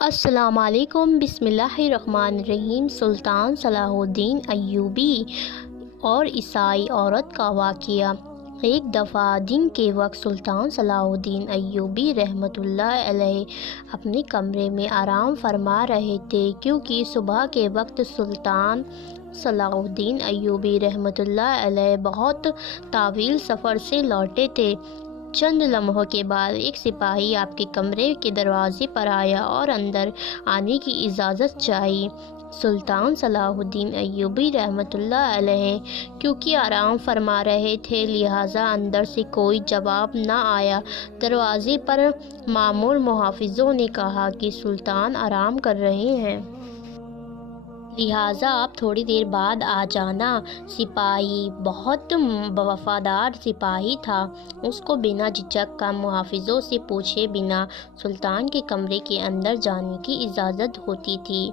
السلام علیکم، بسم اللہ الرحمن الرحیم۔ سلطان صلاح الدین ایوبی اور عیسائی عورت کا واقعہ۔ ایک دفعہ دن کے وقت سلطان صلاح الدین ایوبی رحمۃ اللہ علیہ اپنے کمرے میں آرام فرما رہے تھے، کیونکہ صبح کے وقت سلطان صلاح الدین ایوبی رحمۃ اللہ علیہ بہت طویل سفر سے لوٹے تھے۔ چند لمحوں کے بعد ایک سپاہی آپ کے کمرے کے دروازے پر آیا اور اندر آنے کی اجازت چاہی۔ سلطان صلاح الدین ایوبی رحمۃ اللہ علیہ کیونکہ آرام فرما رہے تھے، لہٰذا اندر سے کوئی جواب نہ آیا۔ دروازے پر مامور محافظوں نے کہا کہ سلطان آرام کر رہے ہیں، لہٰذا آپ تھوڑی دیر بعد آ جانا۔ سپاہی بہت وفادار سپاہی تھا، اس کو بنا جھجک کا محافظوں سے پوچھے بنا سلطان کے کمرے کے اندر جانے کی اجازت ہوتی تھی،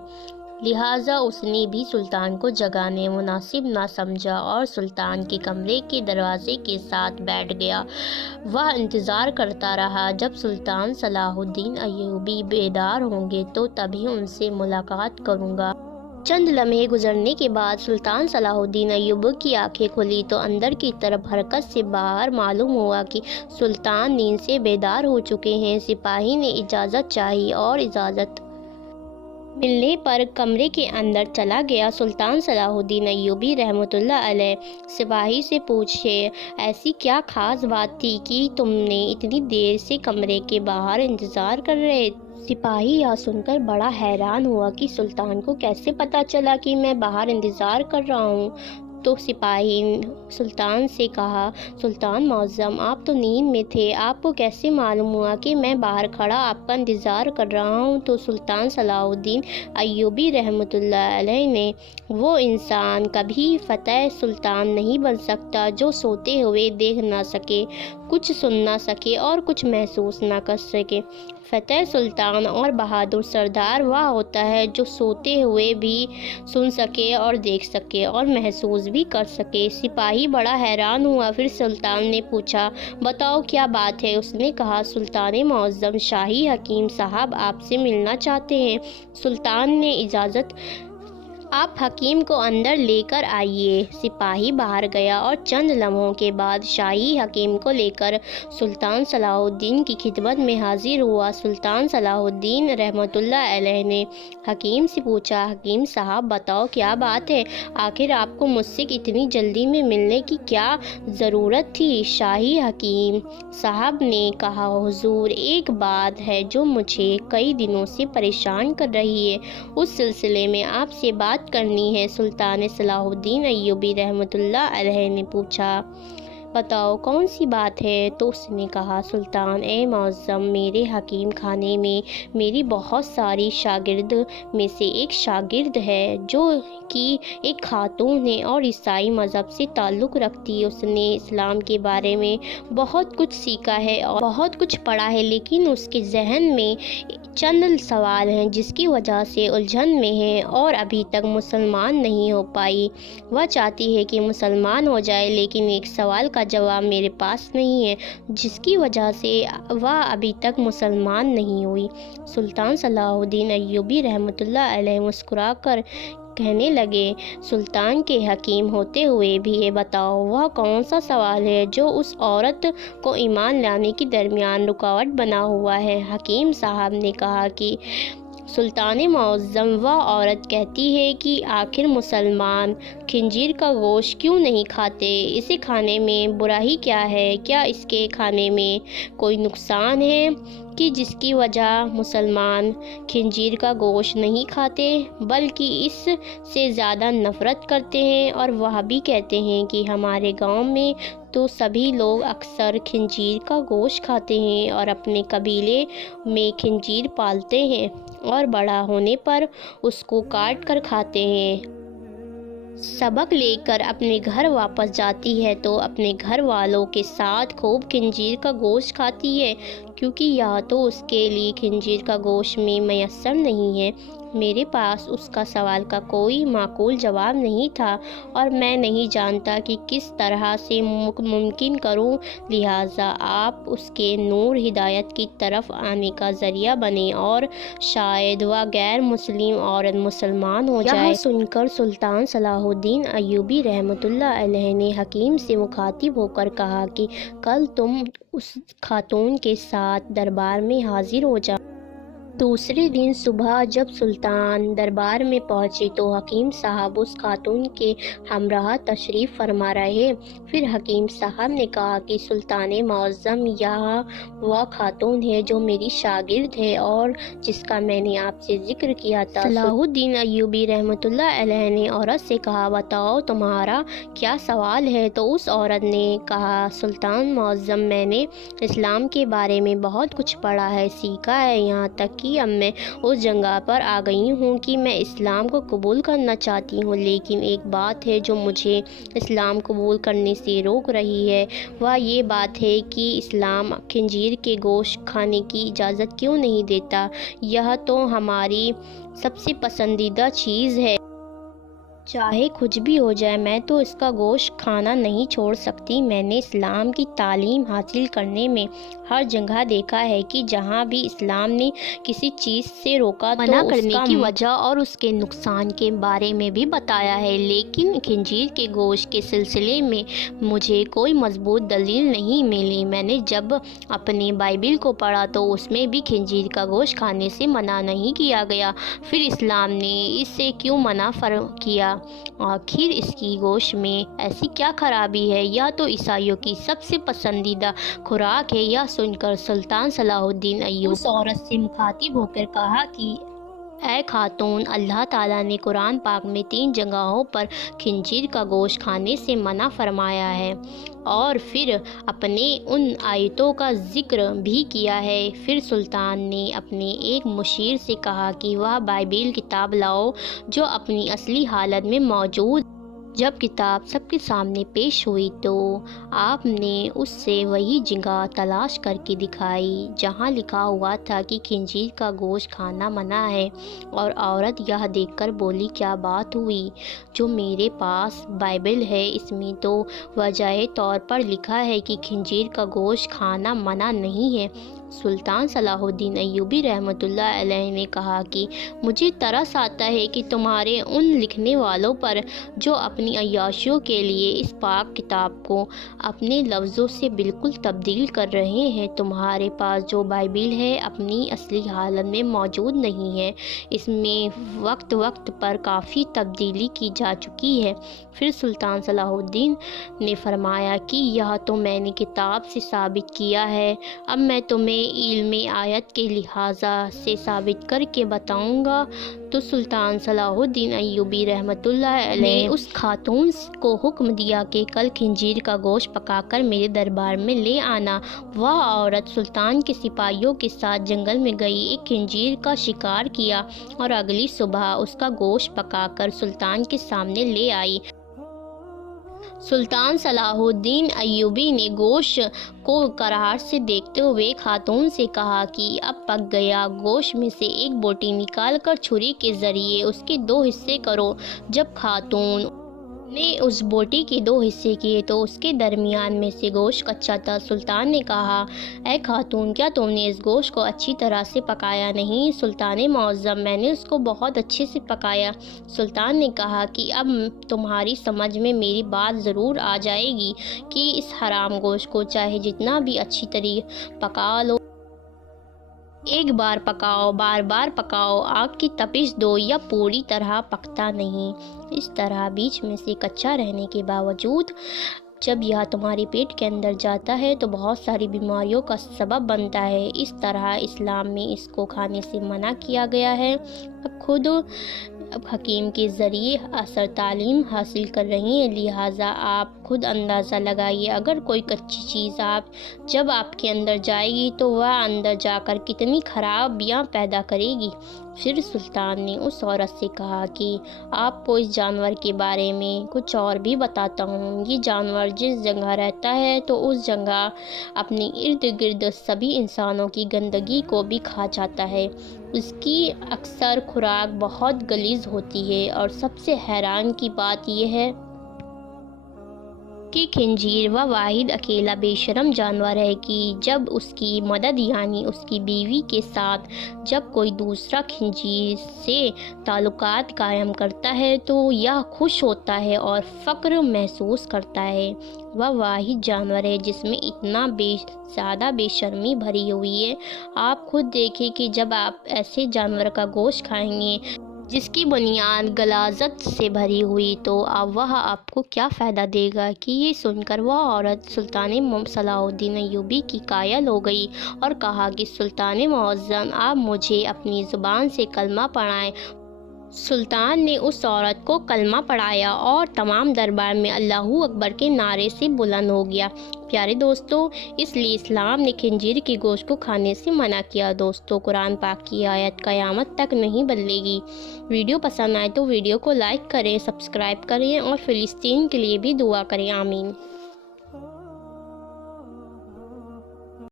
لہٰذا اس نے بھی سلطان کو جگانا مناسب نہ سمجھا اور سلطان کے کمرے کے دروازے کے ساتھ بیٹھ گیا۔ وہ انتظار کرتا رہا، جب سلطان صلاح الدین ایوبی بیدار ہوں گے تو تبھی ان سے ملاقات کروں گا۔ چند لمحے گزرنے کے بعد سلطان صلاح الدین ایوبی کی آنکھیں کھلی تو اندر کی طرف حرکت سے باہر معلوم ہوا کہ سلطان نیند سے بیدار ہو چکے ہیں۔ سپاہی نے اجازت چاہی اور اجازت ملنے پر کمرے کے اندر چلا گیا۔ سلطان صلاح الدین ایوبی رحمۃ اللہ علیہ سپاہی سے پوچھے، ایسی کیا خاص بات تھی کہ تم نے اتنی دیر سے کمرے کے باہر انتظار کر رہے؟ سپاہی یہ سن کر بڑا حیران ہوا کہ سلطان کو کیسے پتہ چلا کہ میں باہر انتظار کر رہا ہوں۔ تو سپاہی سلطان سے کہا، سلطان معظم، آپ تو نیند میں تھے، آپ کو کیسے معلوم ہوا کہ میں باہر کھڑا آپ کا انتظار کر رہا ہوں؟ تو سلطان صلاح الدین ایوبی رحمۃ اللہ علیہ نے، وہ انسان کبھی فتح سلطان نہیں بن سکتا جو سوتے ہوئے دیکھ نہ سکے، کچھ سن نہ سکے اور کچھ محسوس نہ کر سکے۔ فتح سلطان اور بہادر سردار وہ ہوتا ہے جو سوتے ہوئے بھی سن سکے اور دیکھ سکے اور محسوس بھی کر سکے۔ سپاہی بڑا حیران ہوا، پھر سلطان نے پوچھا، بتاؤ کیا بات ہے؟ اس نے کہا، سلطان معظم، شاہی حکیم صاحب آپ سے ملنا چاہتے ہیں۔ سلطان نے اجازت، آپ حکیم کو اندر لے کر آئیے۔ سپاہی باہر گیا اور چند لمحوں کے بعد شاہی حکیم کو لے کر سلطان صلاح الدین کی خدمت میں حاضر ہوا۔ سلطان صلاح الدین رحمۃ اللہ علیہ نے حکیم سے پوچھا، حکیم صاحب بتاؤ کیا بات ہے؟ آخر آپ کو مجھ سے اتنی جلدی میں ملنے کی کیا ضرورت تھی؟ شاہی حکیم صاحب نے کہا، حضور، ایک بات ہے جو مجھے کئی دنوں سے پریشان کر رہی ہے، اس سلسلے میں آپ سے بات کرنی ہے۔ سلطان صلاح الدین ایوبی رحمۃ اللہ علیہ نے پوچھا، بتاؤ کون سی بات ہے؟ تو اس نے کہا، سلطان اے معظم، میرے حکیم خانے میں میری بہت ساری شاگرد میں سے ایک شاگرد ہے جو کہ ایک خاتون ہے اور عیسائی مذہب سے تعلق رکھتی ہے۔ اس نے اسلام کے بارے میں بہت کچھ سیکھا ہے اور بہت کچھ پڑھا ہے، لیکن اس کے ذہن میں چند سوال ہیں جس کی وجہ سے الجھن میں ہے اور ابھی تک مسلمان نہیں ہو پائی۔ وہ چاہتی ہے کہ مسلمان ہو جائے، لیکن ایک سوال کا جواب میرے پاس نہیں ہے، جس کی وجہ سے وہ ابھی تک مسلمان نہیں ہوئی۔ سلطان صلاح الدین ایوبی رحمۃ اللہ علیہ مسکرا کر کہنے لگے، سلطان کے حکیم ہوتے ہوئے بھی یہ بتاؤ وہ کون سا سوال ہے جو اس عورت کو ایمان لانے کے درمیان رکاوٹ بنا ہوا ہے؟ حکیم صاحب نے کہا کہ سلطان معظم، وہ عورت کہتی ہے کہ آخر مسلمان خنزیر کا گوشت کیوں نہیں کھاتے؟ اسے کھانے میں برائی کیا ہے؟ کیا اس کے کھانے میں کوئی نقصان ہے کہ جس کی وجہ مسلمان خنزیر کا گوشت نہیں کھاتے، بلکہ اس سے زیادہ نفرت کرتے ہیں؟ اور وہ بھی کہتے ہیں کہ ہمارے گاؤں میں تو سبھی لوگ اکثر خنزیر کا گوشت کھاتے ہیں اور اپنے قبیلے میں خنزیر پالتے ہیں اور بڑا ہونے پر اس کو کاٹ کر کھاتے ہیں۔ سبق لے کر اپنے گھر واپس جاتی ہے تو اپنے گھر والوں کے ساتھ خوب خنزیر کا گوشت کھاتی ہے، کیونکہ یا تو اس کے لیے خنزیر کا گوشت میں میسر نہیں ہے۔ میرے پاس اس کا سوال کا کوئی معقول جواب نہیں تھا اور میں نہیں جانتا کہ کس طرح سے ممکن کروں، لہٰذا آپ اس کے نور ہدایت کی طرف آنے کا ذریعہ بنیں اور شاید وہ غیر مسلم عورت مسلمان ہو جائے۔ یہ سن کر سلطان صلاح الدین ایوبی رحمۃ اللہ علیہ نے حکیم سے مخاطب ہو کر کہا کہ کل تم اس خاتون کے ساتھ دربار میں حاضر ہو جاؤ۔ دوسرے دن صبح جب سلطان دربار میں پہنچے تو حکیم صاحب اس خاتون کے ہمراہ تشریف فرما رہے۔ پھر حکیم صاحب نے کہا کہ سلطان معظم، یہاں وہ خاتون ہے جو میری شاگرد ہے اور جس کا میں نے آپ سے ذکر کیا تھا۔ صلاح الدین ایوبی رحمۃ اللہ علیہ نے عورت سے کہا، بتاؤ تمہارا کیا سوال ہے؟ تو اس عورت نے کہا، سلطان معظم، میں نے اسلام کے بارے میں بہت کچھ پڑھا ہے، سیکھا ہے، یہاں تک کہ اب میں اس جگہ پر آ گئی ہوں کہ میں اسلام کو قبول کرنا چاہتی ہوں، لیکن ایک بات ہے جو مجھے اسلام قبول کرنے سے روک رہی ہے، وہ یہ بات ہے کہ اسلام خنزیر کے گوشت کھانے کی اجازت کیوں نہیں دیتا؟ یہ تو ہماری سب سے پسندیدہ چیز ہے۔ چاہے کچھ بھی ہو جائے میں تو اس کا گوشت کھانا نہیں چھوڑ سکتی۔ میں نے اسلام کی تعلیم حاصل کرنے میں ہر جگہ دیکھا ہے کہ جہاں بھی اسلام نے کسی چیز سے روکا تو منع کرنے کی وجہ اور اس کے نقصان کے بارے میں بھی بتایا ہے، لیکن خنزیر کے گوشت کے سلسلے میں مجھے کوئی مضبوط دلیل نہیں ملی۔ میں نے جب اپنے بائبل کو پڑھا تو اس میں بھی خنزیر کا گوشت کھانے سے منع نہیں کیا گیا، پھر اسلام نے اس سے کیوں منع کیا؟ آخر اس کی گوشت میں ایسی کیا خرابی ہے؟ یا تو عیسائیوں کی سب سے پسندیدہ خوراک ہے۔ یہ سن کر سلطان صلاح الدین ایوبی اس عورت سے مخاطب ہو کر کہا کہ اے خاتون، اللہ تعالیٰ نے قرآن پاک میں 3 جگہوں پر خنزیر کا گوشت کھانے سے منع فرمایا ہے اور پھر اپنے ان آیتوں کا ذکر بھی کیا ہے۔ پھر سلطان نے اپنے ایک مشیر سے کہا کہ وہ بائبل کتاب لاؤ جو اپنی اصلی حالت میں موجود۔ جب کتاب سب کے سامنے پیش ہوئی تو آپ نے اس سے وہی جگہ تلاش کر کے دکھائی جہاں لکھا ہوا تھا کہ خنزیر کا گوشت کھانا منع ہے، اور عورت یہ دیکھ کر بولی، کیا بات ہوئی؟ جو میرے پاس بائبل ہے اس میں تو واضح طور پر لکھا ہے کہ خنزیر کا گوشت کھانا منع نہیں ہے۔ سلطان صلاح الدین ایوبی رحمۃ اللہ علیہ نے کہا کہ مجھے ترس آتا ہے کہ تمہارے ان لکھنے والوں پر جو اپنی عیاشیوں کے لیے اس پاک کتاب کو اپنے لفظوں سے بالکل تبدیل کر رہے ہیں۔ تمہارے پاس جو بائبل ہے اپنی اصلی حالت میں موجود نہیں ہے، اس میں وقت وقت پر کافی تبدیلی کی جا چکی ہے۔ پھر سلطان صلاح الدین نے فرمایا کہ یہ تو میں نے کتاب سے ثابت کیا ہے، اب میں تمہیں علم آیت کے لحاظ سے ثابت کر کے بتاؤں گا۔ تو سلطان صلاح الدین ایوبی رحمۃ اللہ علیہ نے اس خاتون کو حکم دیا کہ کل خنزیر کا گوشت پکا کر میرے دربار میں لے آنا۔ وہ عورت سلطان کے سپاہیوں کے ساتھ جنگل میں گئی، ایک خنزیر کا شکار کیا اور اگلی صبح اس کا گوشت پکا کر سلطان کے سامنے لے آئی۔ سلطان صلاح الدین ایوبی نے گوشت کو کراہٹ سے دیکھتے ہوئے خاتون سے کہا کہ اب پک گیا۔ گوشت میں سے ایک بوٹی نکال کر چھری کے ذریعے اس کے 2 حصے کرو۔ جب خاتون نے اس بوٹی کے 2 حصے کیے تو اس کے درمیان میں سے گوشت کچا تھا۔ سلطان نے کہا، اے خاتون، کیا تم نے اس گوشت کو اچھی طرح سے پکایا نہیں؟ سلطان معظم، میں نے اس کو بہت اچھے سے پکایا۔ سلطان نے کہا کہ اب تمہاری سمجھ میں میری بات ضرور آ جائے گی کہ اس حرام گوشت کو چاہے جتنا بھی اچھی طرح پکا لو، ایک بار پکاؤ، بار بار پکاؤ، آگ کی تپش دو، یا پوری طرح پکتا نہیں۔ اس طرح بیچ میں سے کچا رہنے کے باوجود جب یہ تمہارے پیٹ کے اندر جاتا ہے تو بہت ساری بیماریوں کا سبب بنتا ہے۔ اس طرح اسلام میں اس کو کھانے سے منع کیا گیا ہے۔ اب خود حکیم کے ذریعے اثر تعلیم حاصل کر رہی ہیں، لہٰذا آپ خود اندازہ لگائیے، اگر کوئی کچی چیز جب آپ کے اندر جائے گی تو وہ اندر جا کر کتنی خرابیاں پیدا کرے گی۔ پھر سلطان نے اس عورت سے کہا کہ آپ کو اس جانور کے بارے میں کچھ اور بھی بتاتا ہوں۔ یہ جانور جس جگہ رہتا ہے تو اس جگہ اپنے ارد گرد سبھی انسانوں کی گندگی کو بھی کھا جاتا ہے۔ اس کی اکثر خوراک بہت غلیظ ہوتی ہے، اور سب سے حیران کی بات یہ ہے کہ خنزیر وہ واحد اکیلا بے شرم جانور ہے کہ جب اس کی مدد یعنی اس کی بیوی کے ساتھ جب کوئی دوسرا خنزیر سے تعلقات قائم کرتا ہے تو یہ خوش ہوتا ہے اور فخر محسوس کرتا ہے۔ وہ واحد جانور ہے جس میں اتنا زیادہ بے شرمی بھری ہوئی ہے۔ آپ خود دیکھیں کہ جب آپ ایسے جانور کا گوشت کھائیں گے جس کی بنیاد غلاظت سے بھری ہوئی تو وہ آپ کو کیا فائدہ دے گا۔ کہ یہ سن کر وہ عورت سلطان صلاح الدین ایوبی کی قائل ہو گئی اور کہا کہ سلطان معظم، آپ مجھے اپنی زبان سے کلمہ پڑھائیں۔ سلطان نے اس عورت کو کلمہ پڑھایا اور تمام دربار میں اللہ اکبر کے نعرے سے بلند ہو گیا۔ پیارے دوستو، اس لیے اسلام نے خنزیر کے گوشت کو کھانے سے منع کیا۔ دوستو، قرآن پاک کی آیت قیامت تک نہیں بدلے گی۔ ویڈیو پسند آئے تو ویڈیو کو لائک کریں، سبسکرائب کریں اور فلسطین کے لیے بھی دعا کریں۔ آمین۔